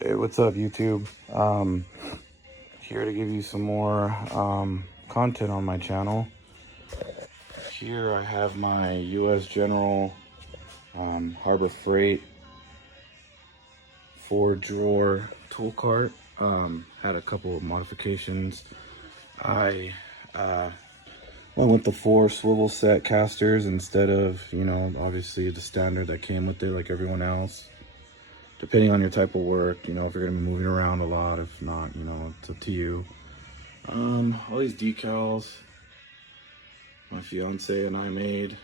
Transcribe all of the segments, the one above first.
Hey, what's up, YouTube? Here to give you some more content on my channel. Here I have my U.S. General Harbor Freight 4-drawer tool cart. Had a couple of modifications. I went with the 4 swivel set casters instead of, obviously the standard that came with it like everyone else. Depending on your type of work, if you're gonna be moving around a lot, if not, it's up to you. All these decals my fiance and I made.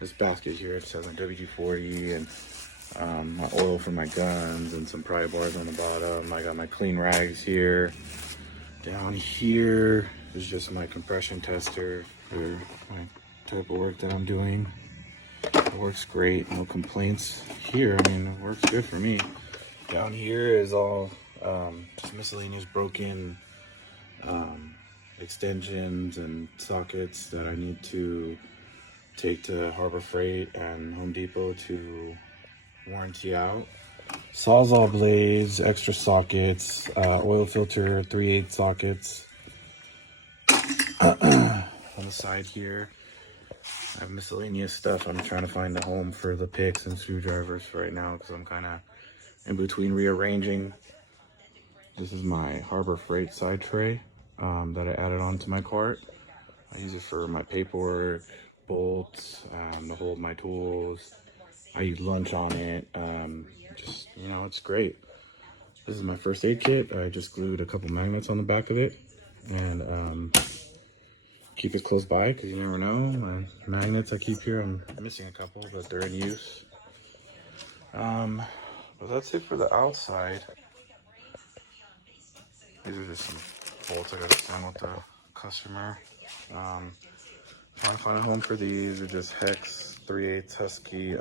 This basket here, it says my WD-40 and my oil for my guns and some pry bars on the bottom. I got my clean rags here. Down here is just my compression tester for my type of work that I'm doing. It works great, no complaints here. I mean, it works good for me. Down here is all just miscellaneous broken extensions and sockets that I need to take to Harbor Freight and Home Depot to warranty out. Sawzall blades, extra sockets, oil filter 3/8 sockets. On the side here, I have miscellaneous stuff. I'm trying to find a home for the picks and screwdrivers right now because I'm kind of in between rearranging. This is my Harbor Freight side tray that I added onto my cart. I use it for my paperwork, bolts, to hold my tools. I use lunch on it. Just, it's great. This is my first aid kit. I just glued a couple magnets on the back of it and keep it close by because you never know. My magnets I keep here, I'm missing a couple, but they're in use. But that's it for the outside. These are just some bolts I got to send with the customer. Trying to find a home for these. Are just hex 3/8 Husky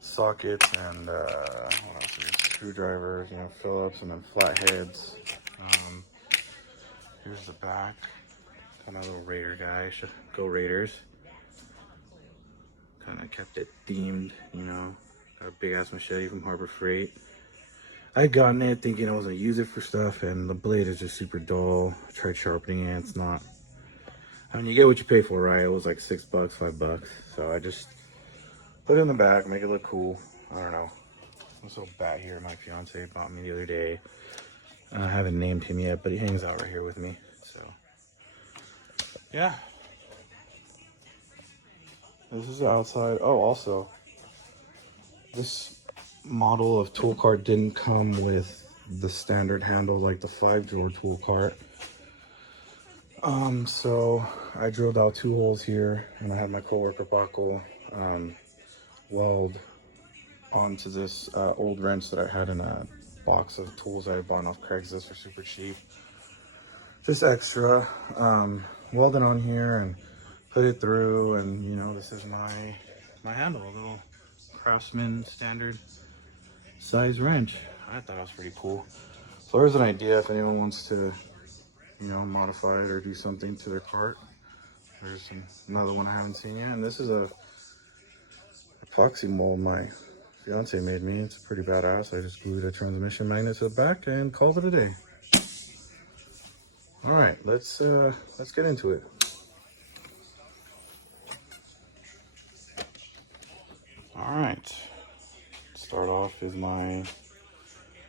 sockets and what else? Screwdrivers, Phillips, and then flatheads. Here's the back. Kind of a little Raider guy. Should go Raiders. Kind of kept it themed, Got a big ass machete from Harbor Freight. I had gotten it thinking I was gonna use it for stuff, and the blade is just super dull. I tried sharpening it. It's not. I mean, you get what you pay for, right? It was like $6, $5. So I just put it in the back, make it look cool. I don't know. This little bat here, my fiance bought me the other day. I haven't named him yet, but he hangs out right here with me. So, yeah. This is the outside. Oh, also, this model of tool cart didn't come with the standard handle like the 5-drawer tool cart. So I drilled out 2 holes here, and I had my coworker Baco weld onto this old wrench that I had in a box of tools I had bought off Craigslist for super cheap. Just extra. Welded on here and put it through, and this is my handle, a little Craftsman standard size wrench. I thought it was pretty cool. So there's an idea if anyone wants to, modify it or do something to their cart. There's another one I haven't seen yet, and this is a epoxy mold my fiance made me. It's pretty badass. I just glued a transmission magnet to the back and called it a day. All right, let's get into it. All right, start off is my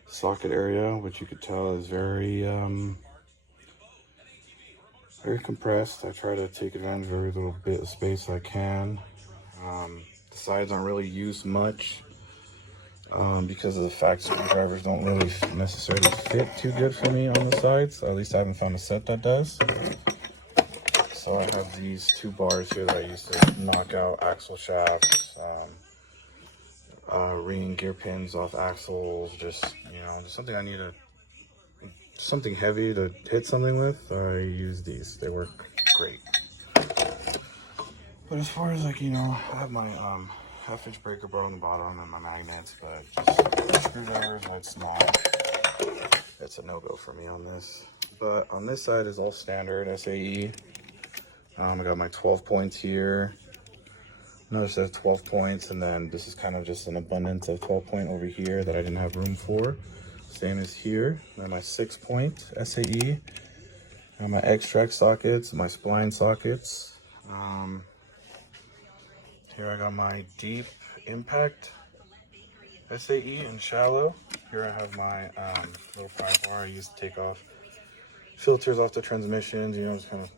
socket area, which you could tell is very compressed. I try to take advantage of every little bit of space I can. The sides aren't really used much because of the fact screwdrivers don't really necessarily fit too good for me on the sides. At least I haven't found a set that does. So I have these 2 bars here that I use to knock out axle shafts, ring gear pins off axles, just something I need something heavy to hit something with. I use these. They work great. But as far as I have my 1/2-inch breaker bar on the bottom and my magnets, but just screwdrivers, it's a no-go for me on this. But on this side is all standard SAE. I got my 12 points here. Another set of 12 points, and then this is kind of just an abundance of 12 point over here that I didn't have room for. Same as here. And my 6 point SAE. And my extract sockets, my spline sockets. Here I got my deep impact SAE and shallow. Here I have my little power bar I use to take off filters off the transmissions. You know, just kind of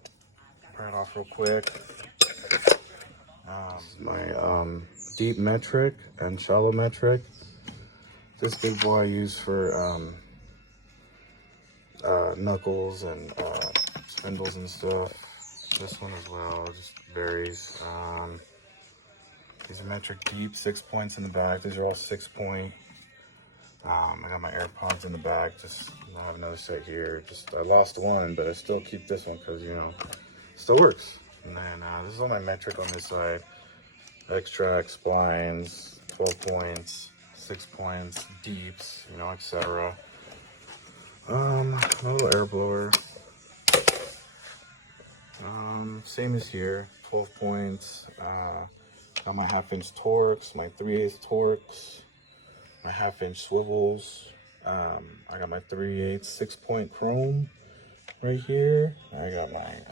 pry it off real quick. My deep metric and shallow metric. This big boy I use for knuckles and spindles and stuff. This one as well, just varies. These are metric deep, 6 points in the back. These are all 6 point. I got my AirPods in the back. Just I have another set here. Just I lost one, but I still keep this one because you know it still works. And then this is all my metric on this side. Extract, splines, 12 points, 6 points, deeps, you know, etc. My little air blower. Same as here, 12 points. Got my 1/2 inch Torx, my 3/8 Torx, my 1/2 inch swivels. I got my 3/8 6 point chrome right here. I got my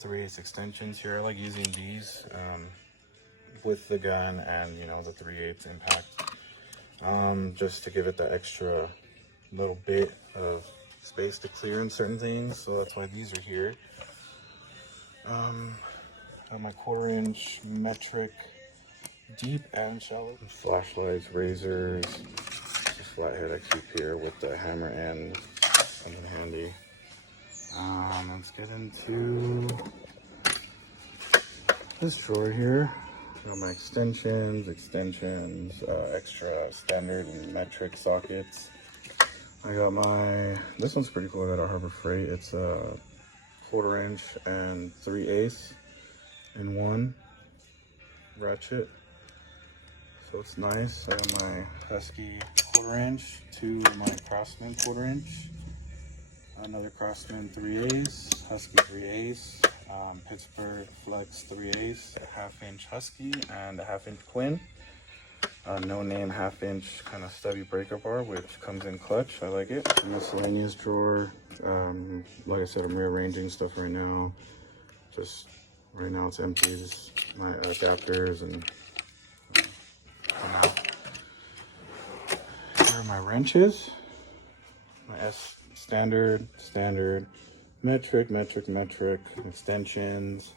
3/8 extensions here. I like using these with the gun and you know the 3/8 impact, just to give it that extra little bit of space to clear in certain things. So that's why these are here. Got my 1/4 inch metric deep and shallow. Flashlights, razors, just flathead I keep here with the hammer end, something handy. Let's get into this drawer here. Got my extensions, extra standard and metric sockets. I got my, this one's pretty cool. I got a Harbor Freight. It's a 1/4 inch and 3/8 in one ratchet. So it's nice. I got my Husky 1/4 inch, two of my Craftsman 1/4 inch, another Craftsman 3/8, Husky 3/8, Pittsburgh Flex 3/8, a 1/2 inch Husky, and a 1/2 inch Quinn. No name 1/2 inch kind of stubby breaker bar, which comes in clutch. I like it. Miscellaneous drawer. Like I said, I'm rearranging stuff right now. Just right now it's empty. Just my adapters and here are my wrenches. My S standard, metric, extensions,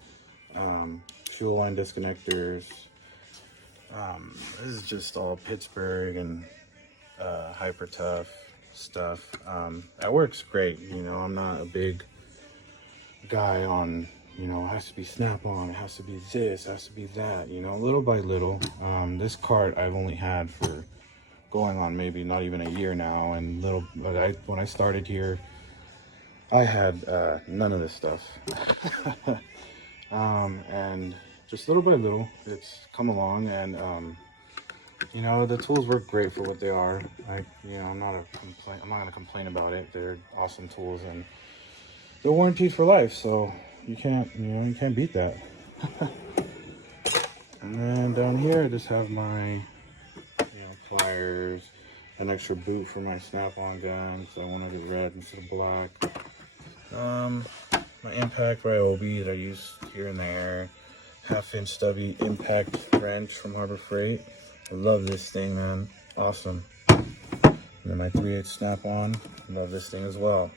fuel line disconnectors. This is just all Pittsburgh and Hyper Tough stuff. That works great. You know, I'm not a big guy on, you know, it has to be Snap-on, it has to be this, it has to be that, you know, little by little. This cart I've only had for going on maybe not even a year now, and when I started here, I had none of this stuff. And just little by little, it's come along, and you know, the tools work great for what they are. You know, I'm not gonna complain about it. They're awesome tools, and they're warranted for life, so you can't beat that. And then down here, I just have my, pliers, an extra boot for my Snap-on gun, so I want to get red instead of black. My impact Ryobi that I use here and there. 1/2 inch stubby impact wrench from Harbor Freight. I love this thing, man. Awesome. And then my 3/8 Snap-on. Love this thing as well.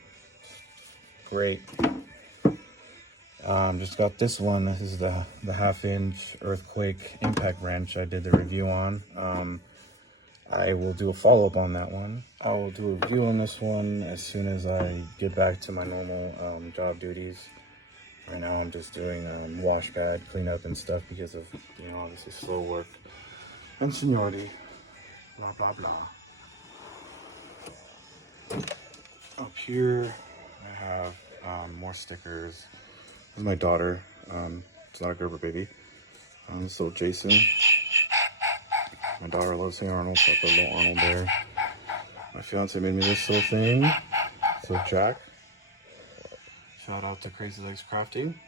Great. Just got this one. This is the 1/2 inch Earthquake impact wrench I did the review on. I will do a follow-up on that one. I will do a review on this one as soon as I get back to my normal job duties. Right now I'm just doing wash pad cleanup and stuff because of, obviously slow work and seniority, blah, blah, blah. Up here, I have more stickers. This is my daughter. It's not a Gerber baby. This little Jason. My daughter loves Hey Arnold, so I put a little Arnold there. My fiance made me this little thing for Jack. Shout out to Crazy Legs Crafting.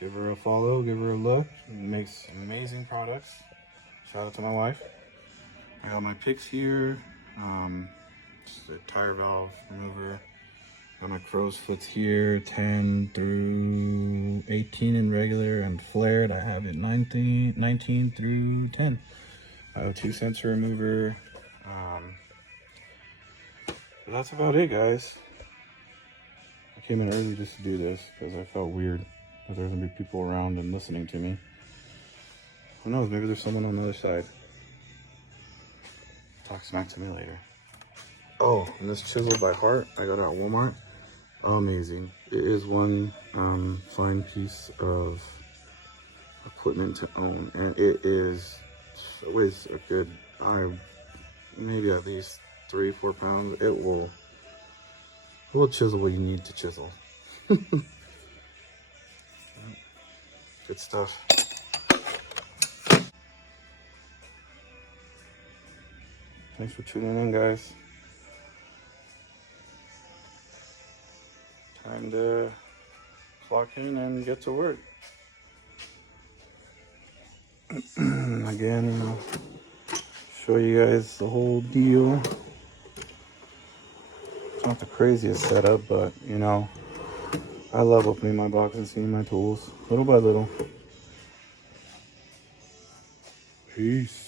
give her a follow, give her a look. She makes amazing products. Shout out to my wife. I got my picks here. Just a tire valve remover. Got my crow's foots here, 10 through 18 in regular, and flared I have it 19 through 10. I have a 2 sensor remover. But that's about it, guys. I came in early just to do this because I felt weird that there's gonna be people around and listening to me. Who knows, maybe there's someone on the other side. Talk smack to me later. Oh, and this chisel by Heart, I got it at Walmart. Amazing. It is one fine piece of equipment to own, and it weighs a good, maybe at least 3-4 pounds. It will chisel what you need to chisel. Good stuff. Thanks for tuning in, guys. Time to clock in and get to work. Again, I'll show you guys the whole deal. It's not the craziest setup, but you know, I love opening my box and seeing my tools little by little. Peace.